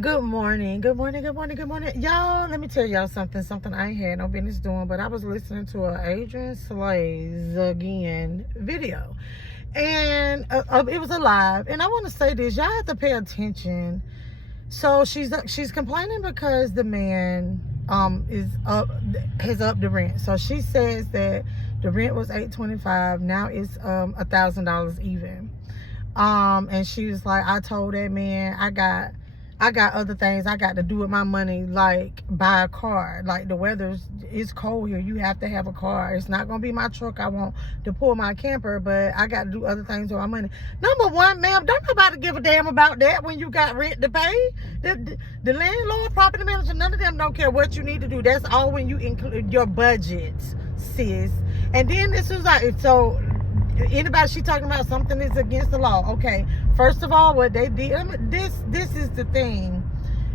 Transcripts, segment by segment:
Good morning. Good morning. Good morning. Good morning. Y'all, let me tell y'all something I ain't had no business doing, but I was listening to a Adrian Slays again video. And it was a live. And I want to say this, y'all have to pay attention. So she's complaining because the man has upped the rent. So she says that the rent was $825, now it's $1,000 even. And she was like, I told that man I got other things I got to do with my money, like buy a car. Like the it's cold here. You have to have a car. It's not gonna be my truck I want to pull my camper, but I got to do other things with my money. Number one, ma'am, don't nobody give a damn about that when you got rent to pay. The landlord, property manager, none of them don't care what you need to do. That's all when you include your budget, sis. And then this was like, so anybody she talking about something is against the law. Okay, first of all, what they did, this is the thing,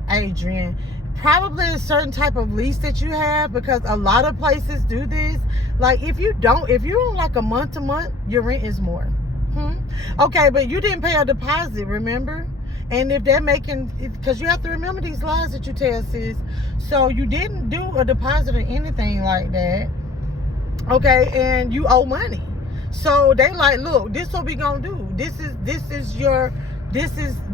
Adrian. Probably a certain type of lease that you have, because a lot of places do this. Like if you're on like a month to month, your rent is more. Okay, but you didn't pay a deposit, remember? And if they're making, because you have to remember these lies that you tell, sis. So you didn't do a deposit or anything like that. Okay, and you owe money. So they like, look, this is what we gonna do. This is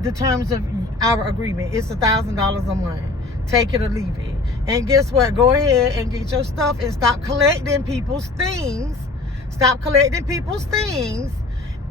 the terms of our agreement. It's $1,000 a month. Take it or leave it. And guess what? Go ahead and get your stuff and stop collecting people's things. Stop collecting people's things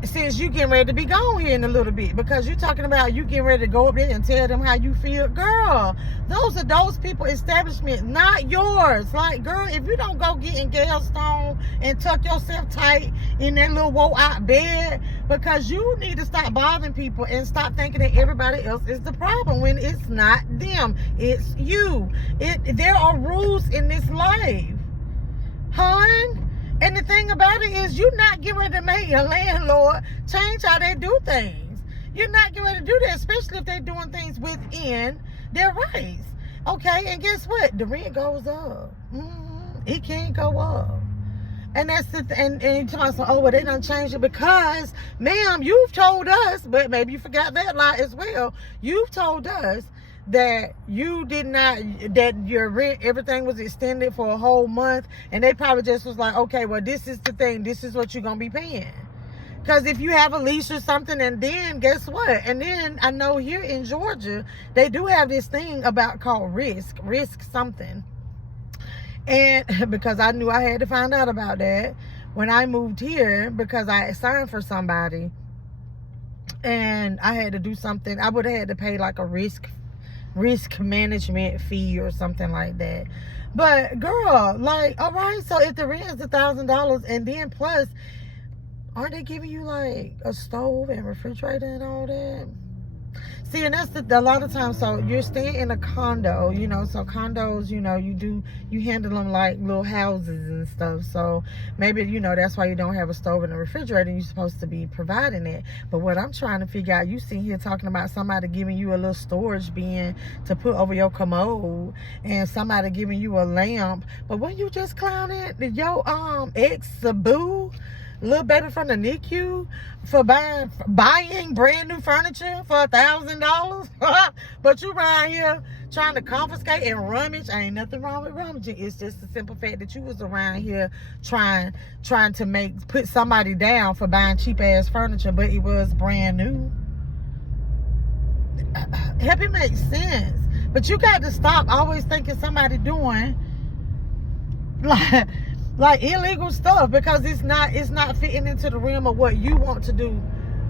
since you getting ready to be gone here in a little bit, because you're talking about you getting ready to go up there and tell them how you feel. Girl, those are those people establishment, not yours. Like, girl, if you don't go get in Galestone and tuck yourself tight in that little woe out bed, because you need to stop bothering people and stop thinking that everybody else is the problem when it's not them, it's you. There are rules in this life, hon. And the thing about it is, you're not getting ready to make your landlord change how they do things. You're not getting ready to do that, especially if they're doing things within their rights. Okay, and guess what? The rent goes up. It can't go up. And that's and you tell us, oh, well, they done changed it because, ma'am, you've told us, but maybe you forgot that lie as well. You've told us that you did not, that your rent, everything was extended for a whole month, and they probably just was like, okay, well, this is the thing, this is what you're gonna be paying. Because if you have a lease or something, and then guess what? And then I know here in Georgia, they do have this thing about called risk something. And because I knew I had to find out about that when I moved here, because I signed for somebody and I had to do something, I would have had to pay like a risk management fee or something like that. But girl, like, all right, so if the rent is $1,000, and then plus, aren't they giving you like a stove and refrigerator and all that? See, and that's a lot of times, so you're staying in a condo, so condos, you handle them like little houses and stuff. So maybe, that's why you don't have a stove and a refrigerator. You're supposed to be providing it. But what I'm trying to figure out, you sitting here talking about somebody giving you a little storage bin to put over your commode, and somebody giving you a lamp. But when you just clowning your ex-boo, little baby from the NICU, for buying brand new furniture for $1,000, but you around here trying to confiscate and rummage. Ain't nothing wrong with rummaging. It's just the simple fact that you was around here trying to put somebody down for buying cheap ass furniture, but it was brand new. Help it make sense. But you got to stop always thinking somebody doing like illegal stuff, because it's not fitting into the realm of what you want to do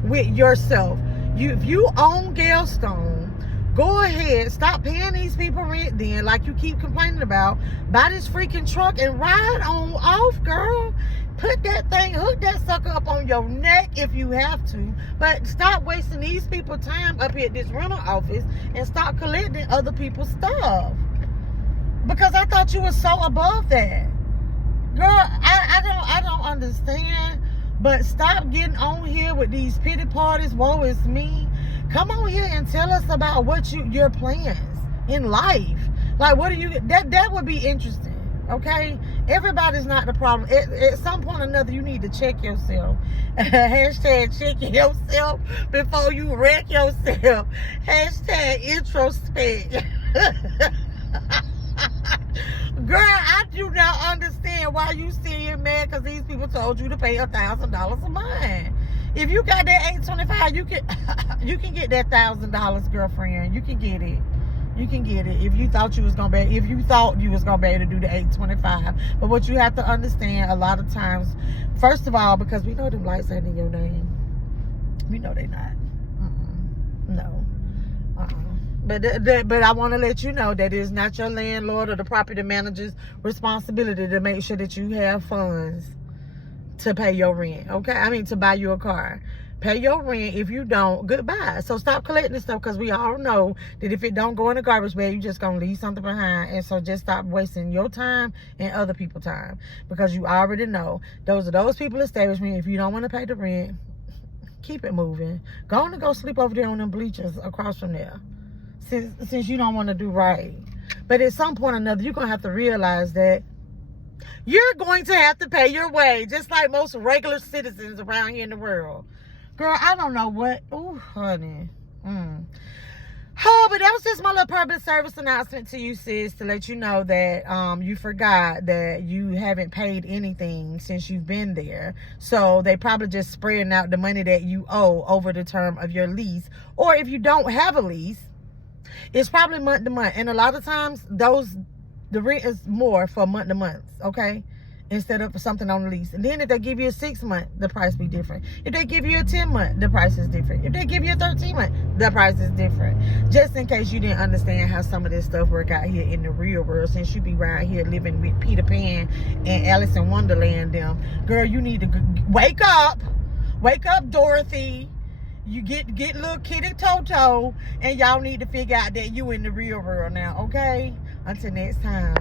with yourself. If you own Galestone, go ahead, stop paying these people rent then, like you keep complaining about. Buy this freaking truck and ride on off, girl. Put that thing, hook that sucker up on your neck if you have to. But stop wasting these people's time up here at this rental office, and stop collecting other people's stuff. Because I thought you were so above that. Girl, I don't understand. But stop getting on here with these pity parties. Woe is me. Come on here and tell us about what your plans in life. Like, what are you? That would be interesting. Okay? Everybody's not the problem. At some point or another, you need to check yourself. Hashtag check yourself before you wreck yourself. Hashtag introspect. Girl, I do not understand why you still mad because these people told you to pay $1,000 a month. If you got that $825, you can get that $1,000, girlfriend. You can get it. You can get it if you thought you was gonna be able to do the $825. But what you have to understand, a lot of times, first of all, because we know them lights ain't in your name. We know they not. No. But I want to let you know that it's not your landlord or the property manager's responsibility to make sure that you have funds to pay your rent. Okay, I mean to buy you a car. Pay your rent. If you don't, goodbye. So stop collecting stuff, because we all know that if it don't go in the garbage bag, you just gonna leave something behind. And so just stop wasting your time and other people's time, because you already know those are those people establishment. If you don't want to pay the rent, keep it moving. Go on and go sleep over there on them bleachers across from there, since you don't want to do right. But at some point or another, you're gonna have to realize that you're going to have to pay your way, just like most regular citizens around here in the world. Girl, I don't know what. Ooh, honey. Oh, but that was just my little public service announcement to you, sis, to let you know that you forgot that you haven't paid anything since you've been there. So they probably just spreading out the money that you owe over the term of your lease. Or if you don't have a lease, it's probably month to month. And a lot of times, the rent is more for month to month, okay? Instead of something on the lease. And then if they give you a 6 month, the price be different. If they give you a 10 month, the price is different. If they give you a 13 month, the price is different. Just in case you didn't understand how some of this stuff work out here in the real world, since you be around here living with Peter Pan and Alice in Wonderland them. Girl, you need to wake up. Wake up, Dorothy. You get little kitty Toto, and y'all need to figure out that you in the real world now, okay? Until next time.